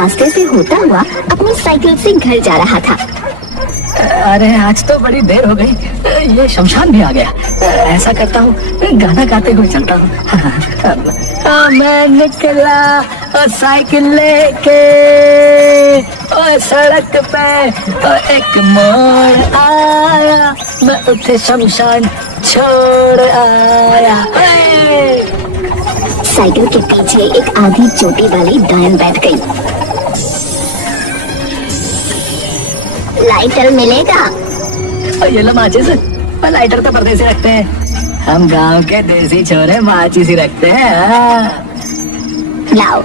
रास्ते से होता हुआ अपनी साइकिल से घर जा रहा था। अरे आज तो बड़ी देर हो गई, ये शमशान भी आ गया। ऐसा करता हूँ गाना गाते हुए चलता हूँ। मैं निकला साइकिल लेके सड़क पे, एक मोड़ आया, मैं उसे शमशान छोड़ आया। साइकिल के पीछे एक आधी चोटी वाली डायन बैठ गई। लाइटर मिलेगा? ये लो माचिस। लाइटर तो परदेसी रखते हैं, हम गांव के देसी छोरे माचिस ही रखते हैं। लाओ।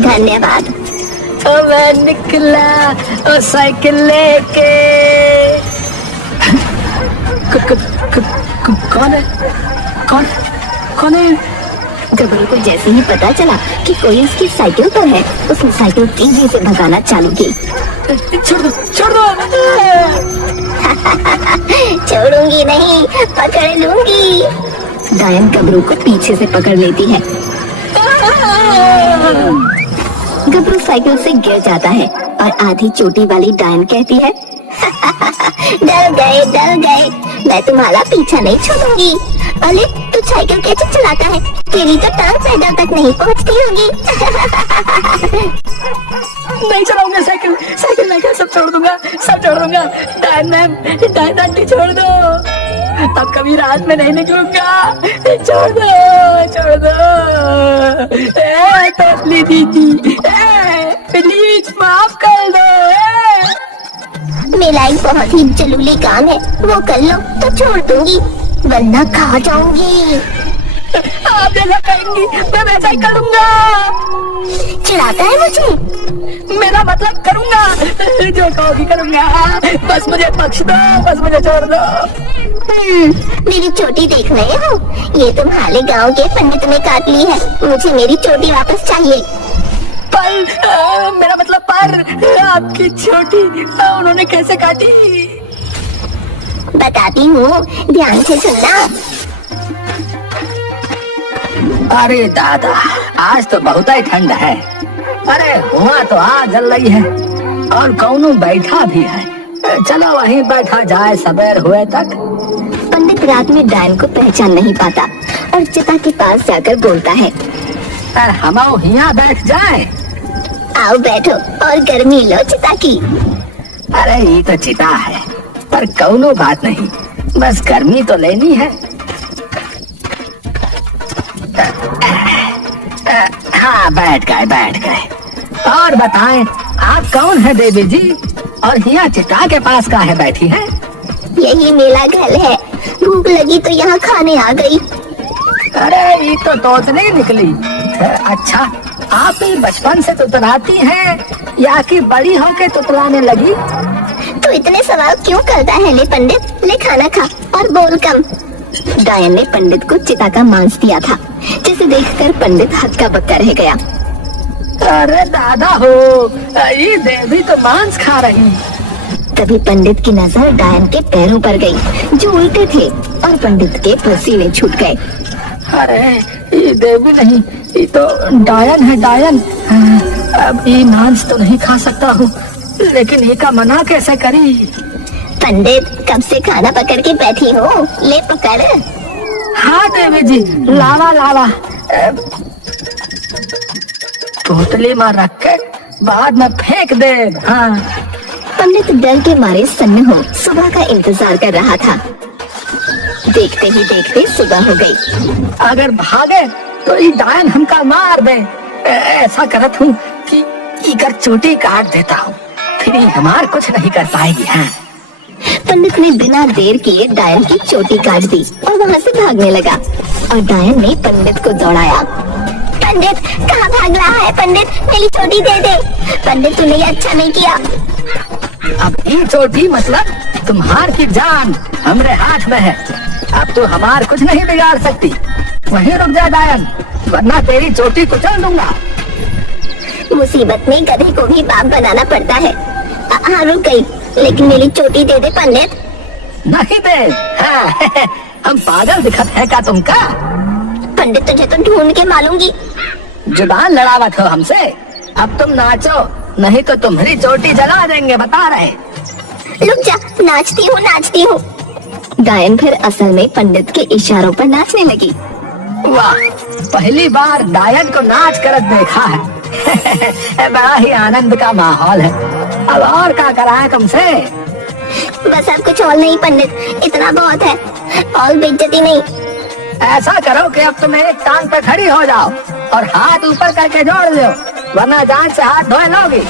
धन्यवाद। मैं निकला साइकिल लेके। कौन है? कौन कौन है? गबरू को जैसे ही पता चला कि कोई उसकी साइकिल पर है, उसने साइकिल तेजी से भगाना चालू की। छोड़ दो, छोड़ दो। छोड़ूंगी नहीं, पकड़ लूंगी। डायन गबरू को पीछे से पकड़ लेती है। गबरू साइकिल से गिर जाता है और आधी चोटी वाली डायन कहती है, डर गए, मैं तुम्हारा पीछा नहीं छोड़ूंगी। अरे तू साइकिल कैसे चलाता है? तेरी तो टांग पैदल तक नहीं पहुंचती होगी। नहीं चलाऊंगा साइकिल, साइकिल लेकर सब छोड़ दूंगा, सब छोड़ दूंगा। डायन मैम, डायन आंटी छोड़ दो, अब कभी रात में नहीं निकलूंगा। छोड़ दो, छोड़ दो। तसली दीदी, प्लीज माफ कर दो। मेरा एक बहुत ही जरूरी काम है, वो कर लो तो छोड़ दूंगी, वरना खा जाऊंगी। आप जैसा कहेंगी मैं वैसा ही करूंगा। चिढ़ाता है मुझे? मेरा मतलब करूंगा, जो कहोगी करूंगा। बस मुझे बख्श दो, बस मुझे छोड़ दो। मेरी चोटी देख रहे हो? ये तुम्हारे गांव के पंडित ने काट ली है, मुझे मेरी चोटी वापस चाहिए। पर मेरा मतलब पर आपकी छोटी उन्होंने कैसे काटी? बताती हूँ, ध्यान से सुनना। अरे दादा, आज तो बहुत ही ठंड है। अरे हुआ तो आज जल रही है और कौनो बैठा भी है। चलो वहीं बैठा जाए सवेर हुए तक। पंडित रात में डायन को पहचान नहीं पाता और चिता के पास जाकर बोलता है, हम यहाँ बैठ जाए। आओ बैठो और गर्मी लो चिता की। अरे ये तो चिता है, पर कौनो बात नहीं, बस गर्मी तो लेनी है। हाँ बैठ गए। और बताएं, आप कौन है देवी जी, और यहाँ चिता के पास काहे बैठी है? यही मेरा घर है, भूख लगी तो यहाँ खाने आ गई। अरे ये तो तोतने निकली। अच्छा, आप ही बचपन से तुतलाती हैं या कि बड़ी होके तुतलाने लगी? तो इतने सवाल क्यों करता है? ले पंडित, ले खाना खा और बोल कम। डायन ने पंडित को चिता का मांस दिया था, जिसे देखकर पंडित हक्का बक्का रह गया। अरे दादा हो, ये देवी तो मांस खा रही। तभी पंडित की नजर डायन के पैरों पर गई, जो उल्टे थे, और पंडित के पसीने छूट गए। अरे ये देवी नहीं, ये तो डायन है, डायन। अब ये मांस तो नहीं खा सकता हूँ, लेकिन ये का मना कैसे करी? पंडित, कब से खाना पकड़ के बैठी हो, ले पकड़। हाँ देवी जी, लावा लावा। तोतली में रख के बाद में फेंक दे। हाँ। पंडित डर के मारे सन्न हो सुबह का इंतजार कर रहा था। देखते ही देखते सुबह हो गई। अगर भागे तो ये डायन हमका मार दे। ऐसा करत हूँ कि इकर चोटी काट देता हूँ, फिर हमार कुछ नहीं कर पाएगी। हाँ। पंडित ने बिना देर किए डायन की चोटी काट दी और वहाँ से भागने लगा, और डायन ने पंडित को दौड़ाया। पंडित, कहाँ भाग रहा है? पंडित, मेरी चोटी दे दे। पंडित, तूने ये अच्छा नहीं किया। अब ये चोटी मतलब तुम्हार की जान हमरे हाथ में है। अब तो हमार कुछ नहीं बिगाड़ सकती। वहीं रुक जा डायन, वरना तेरी चोटी कुचल दूंगा। मुसीबत में गधे को भी बाप बनाना पड़ता है। हाँ रुक गई, लेकिन मेरी चोटी दे दे पंडित। नहीं दे। हाँ, हम पागल दिखत है का तुमका? पंडित, तुझे तो ढूंढ के मारूंगी। जुबान लड़ावत हो हमसे। अब तुम नाचो, नहीं तो तुम्हारी चोटी जला देंगे, बता रहे। रुक जा, नाचती हूँ। डायन फिर असल में पंडित के इशारों पर नाचने लगी। वाह, पहली बार डायन को नाच कर देखा है। बड़ा ही आनंद का माहौल है। अब और क्या कराए तुमसे? बस अब कुछ और नहीं पंडित, इतना बहुत है, और बेइज्जती नहीं। ऐसा करो कि अब तुम एक टांग पे खड़ी हो जाओ और हाथ ऊपर करके जोड़ दो, वरना जान से हाथ धोए लोगी।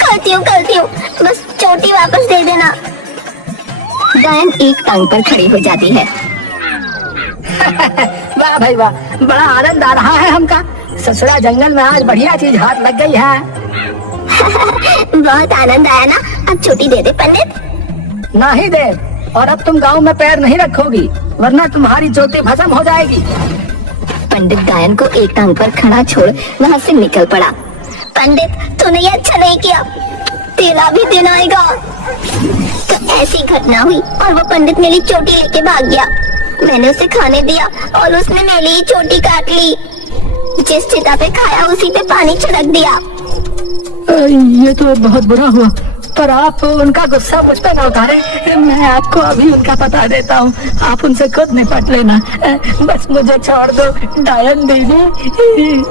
करती हूँ, बस चोटी वापस दे देना। डायन एक टांग पर खड़ी हो जाती है। वाह भाई वाह, बड़ा आनंद आ रहा है हमका। ससुरा जंगल में आज बढ़िया चीज हाथ लग गई है। बहुत आनंद आया ना? अब चोटी दे दे पंडित। नहीं दे, और अब तुम गांव में पैर नहीं रखोगी, वरना तुम्हारी चोटी भस्म हो जाएगी। पंडित डायन को एक टांग पर खड़ा छोड़ वहाँ से निकल पड़ा। पंडित तूने ये अच्छा नहीं किया, तेरा भी दिन आएगा। तो ऐसी घटना हुई और वो पंडित मेरी चोटी लेके भाग गया। मैंने उसे खाने दिया और उसने मेरी चोटी काट ली। जिस चिता पे खाया उसी पे पानी छिड़क दिया। ये तो बहुत बुरा हुआ, पर आप उनका गुस्सा मुझ पे न उतारे। मैं आपको अभी उनका पता देता हूँ, आप उनसे खुद निपट लेना। बस मुझे छोड़ दो डायन दीदी।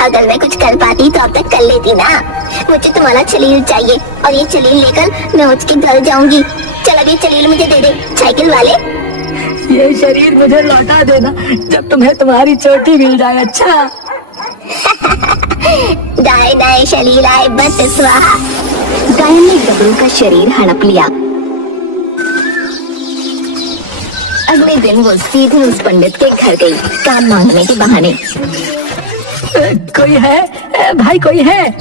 अगर मैं कुछ कर पाती तो अब तक कर लेती ना। मुझे तुम्हारा चलील चाहिए और ये चलील लेकर मैं उसके घर जाऊंगी। चल अभी चलील मुझे दे दे, साइकिल वाले। ये शरीर मुझे लौटा देना जब तुम्हें तुम्हारी चोटी मिल जाए। अच्छा। दाए दाए शलीलाए बस स्वाहा। डायन ने गबरू का शरीर हड़प लिया। अगले दिन वो सीधे उस पंडित के घर गई, काम मांगने के बहाने। कोई है भाई, कोई है?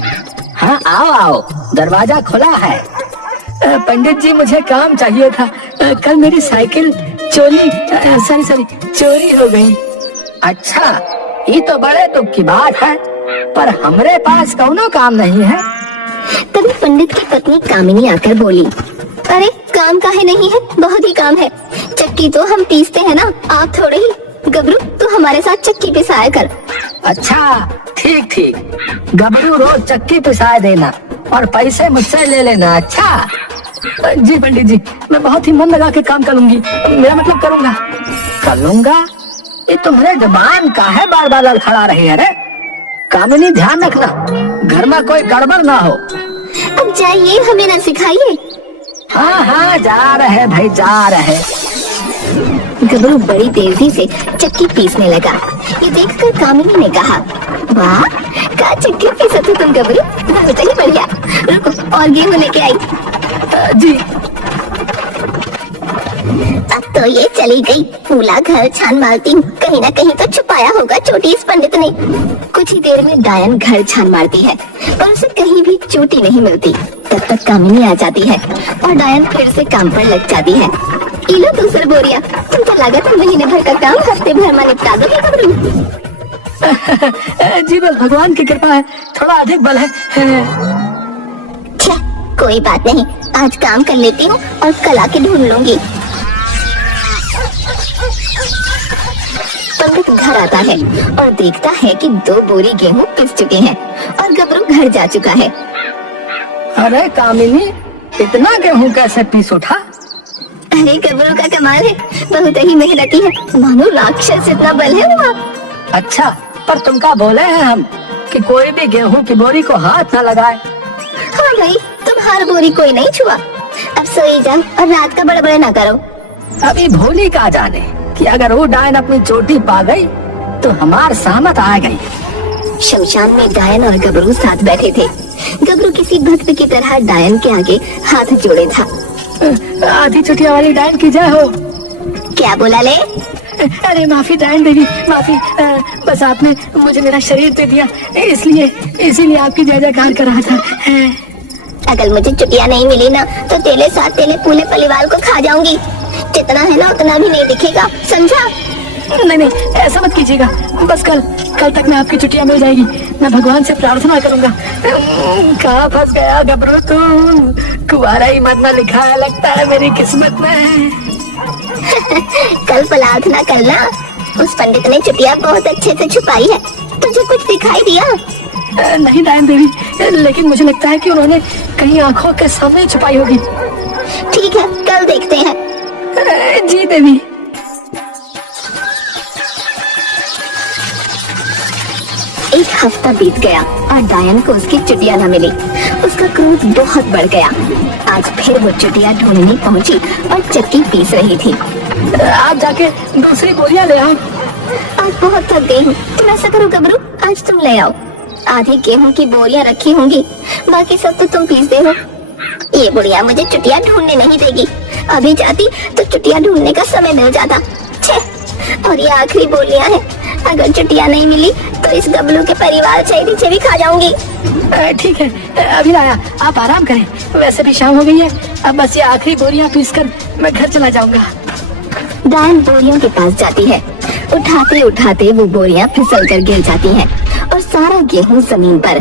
हाँ आओ आओ, दरवाजा खुला है। पंडित जी मुझे काम चाहिए था। कल मेरी साइकिल चोरी हो गई। अच्छा, ये तो बड़े दुख की बात है, पर हमरे पास कौनो काम नहीं है। तभी पंडित की पत्नी कामिनी आकर बोली, अरे काम काहे नहीं है, बहुत ही काम है। चक्की तो हम पीसते हैं ना, आप थोड़े ही। गबरू तू हमारे साथ चक्की पिसाया कर। अच्छा ठीक ठीक, गबरू रोज चक्की पिसाए देना और पैसे मुझसे ले लेना। अच्छा जी पंडित जी, मैं बहुत ही मन लगा के काम करूंगी। मेरा मतलब करूंगा। ये तुम्हारे जबान का है बार बार लड़खड़ा रही है रे। कामिनी ध्यान रखना, घर में कोई गड़बड़ ना हो। अब जाइए, हमें ना सिखाइए। हाँ जा रहे भाई, जा रहे। गबरू बड़ी तेजी से चक्की पीसने लगा। ये देखकर कामिनी ने कहा, वाह क्या चक्की पीसा तू तुम गबरू, बहुत ही बढ़िया। रुको और गेहूं लेके आई। जी। अब तो ये चली गई, पूरा घर छान मारती हूँ, कहीं ना कहीं तो छुपाया होगा चोटी इस पंडित ने। कुछ ही देर में डायन घर छान मारती है, पर उसे कहीं भी चोटी नहीं मिलती। तब तक कामिनी आ जाती है और डायन फिर से काम पर लग जाती है। ये लो दूसरा बोरिया, तुमको लगा था महीने भर का काम हफ्ते भर में निपटा दोगे गबरू? जी बस भगवान की कृपा है, थोड़ा अधिक बल है। कोई बात नहीं, आज काम कर लेती हूँ और कल आके ढूंढ लूंगी। पंडित घर आता है और देखता है कि 2 बोरी गेहूं पिस चुके हैं और गबरू घर जा चुका है। अरे कामिनी, इतना गेहूं कैसे पीस उठा? अरे गबरू का कमाल है, बहुत ही मेहनती है, मानो राक्षस इतना बल है हुआ। अच्छा, पर तुमका बोले हैं हम कि कोई भी गेहूं की बोरी को हाथ न लगाए। हाँ भाई, तुम हर बोरी कोई नहीं छुआ। अब सोई जाओ और रात का बड़बड़ ना करो। अभी भोली का जाने कि अगर वो डायन अपनी चोटी पा गई तो हमार सामत आ गई। शमशान में डायन और गबरू साथ बैठे थे। गबरू किसी भक्त की तरह डायन के आगे हाथ जोड़े था। आधी चुटिया वाली डायन की जय हो। क्या बोला ले? अरे माफी डायन देवी, माफी। बस आपने मुझे मेरा शरीर दे दिया, इसीलिए आपकी जय जयकार कर रहा था। अगर मुझे चुटिया नहीं मिली ना तो तेरे साथ तेरे पूरे परिवार को खा जाऊंगी। जितना है ना उतना भी नहीं दिखेगा, समझा? नहीं, ऐसा मत कीजिएगा। बस कल तक में आपकी छुट्टियां मिल जाएगी। मैं भगवान से प्रार्थना करूंगा। कहाँ फंस गया गबरू तू? कुंवारा ही मरना लिखा है लगता है मेरी किस्मत में। कल प्रार्थना करना, उस पंडित ने चुटिया बहुत अच्छे से छुपाई है। तुझे कुछ दिखाई दिया? नहीं डायन देवी, लेकिन मुझे लगता है कि उन्होंने कहीं आंखों के सामने छुपाई होगी। ठीक है, कल देखते हैं। जी देवी। एक हफ्ता बीत गया और डायन को उसकी चुटिया न मिली। उसका क्रोध बहुत बढ़ गया। आज फिर वो चुटिया ढूंढने पहुंची और चक्की पीस रही थी। आप जाके दूसरी बोरियां ले आओ। आज बहुत थक गई हूँ। तुम ऐसा करो गबरू, आज तुम ले आओ। आधी गेहूं की बोरियां रखी होंगी, बाकी सब तो तुम पीस दे हो। ये बुढ़िया मुझे चुटिया ढूंढने नहीं देगी। अभी जाती तो चुटिया ढूंढने का समय मिल जाता। छे, और ये आखिरी बोलियां हैं। अगर चुटिया नहीं मिली तो इस गबलू के परिवार से भी खा जाऊंगी। ठीक है, अभी लाया, आप आराम करें। वैसे भी शाम हो गई है, अब बस ये आखिरी बोरियां पीस कर मैं घर चला जाऊंगा। डायन बोरियों के पास जाती है। उठाते उठाते वो बोरियां फिसल कर गिर जाती हैं और सारा गेहूं जमीन पर।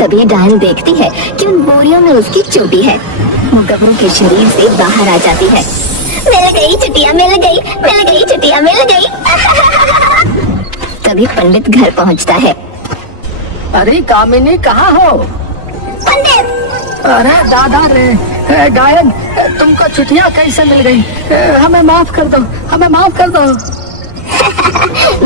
तभी डायन देखती है कि उन बोरियों में उसकी चोटी है। वो गबरू के शरीर से बाहर आ जाती है। मिल गई चुटिया, मिल गई, मिल गई चुटिया, मिल गई। तभी पंडित घर पहुंचता है। अरे कामिनी, कहाँ हो? पंडित! अरे दादा रे, डायन तुमको चुटिया कैसे मिल गई? हमें माफ कर दो, हमें माफ कर दो।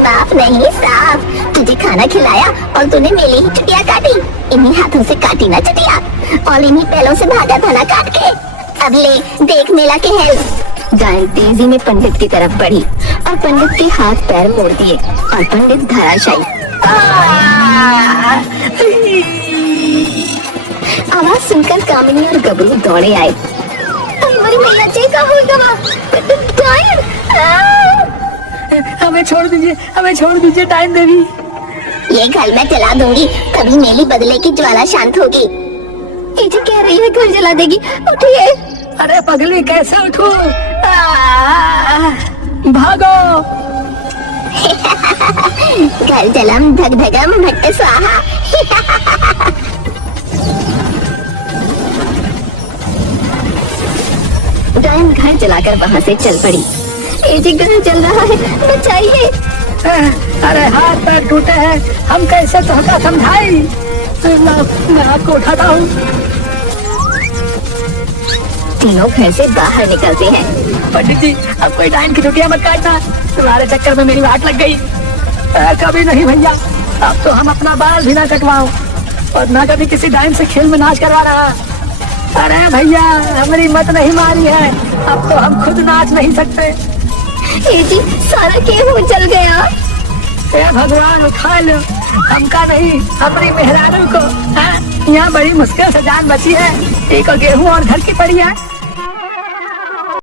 माफ नहीं, साफ। तुझे खाना खिलाया और तूने मेरी ही चुटिया काटी। इन्हीं हाथों से काटी ना चुटिया, और इन्हीं पैरों से भागा था ना काट के। अब ले देख मेला के हेल। डायन तेजी में पंडित की तरफ बढ़ी और पंडित के हाथ पैर मोड़ दिए और पंडित धराशायी। आवाज सुनकर कामिनी और गबरू दौड़े आए। हमारी मैया जी का होगा डायन। हमें छोड़ दीजिए, हमें छोड़ दीजिए डायन देवी। ये घर मैं जला दूंगी, तभी मेली बदले की ज्वाला शांत होगी। ये जो कह रही है घर जला देगी, उठिए। अरे पगली, कैसे उठूं? भागो। घर जलम धग धगम भट्ट स्वाहा। डायन घर जलाकर वहाँ से चल पड़ी। ये जो घर जल रहा है, बचाइए। अरे हाथ पैर टूटे हैं, हम कैसे तुमको समझाई? मैं आपको उठाता हूँ। तीनों घर से बाहर निकलते हैं। पंडित जी, अब कोई डायन की चुटिया मत काटना, तुम्हारे चक्कर में मेरी वाट लग गई। कभी नहीं भैया, अब तो हम अपना बाल भी ना कटवाओ और ना कभी किसी डायन से खेल में नाच करवा रहा। अरे भैया, हमारी मत नहीं मारी है, अब तो हम खुद नाच नहीं सकते। ये जी सारा गेहूं जल गया। हे भगवान, उठा लो, हमका नहीं, हमारी मेहरारू को। यहाँ बड़ी मुश्किल से जान बची है। एक गेहूं और घर की पड़ी है।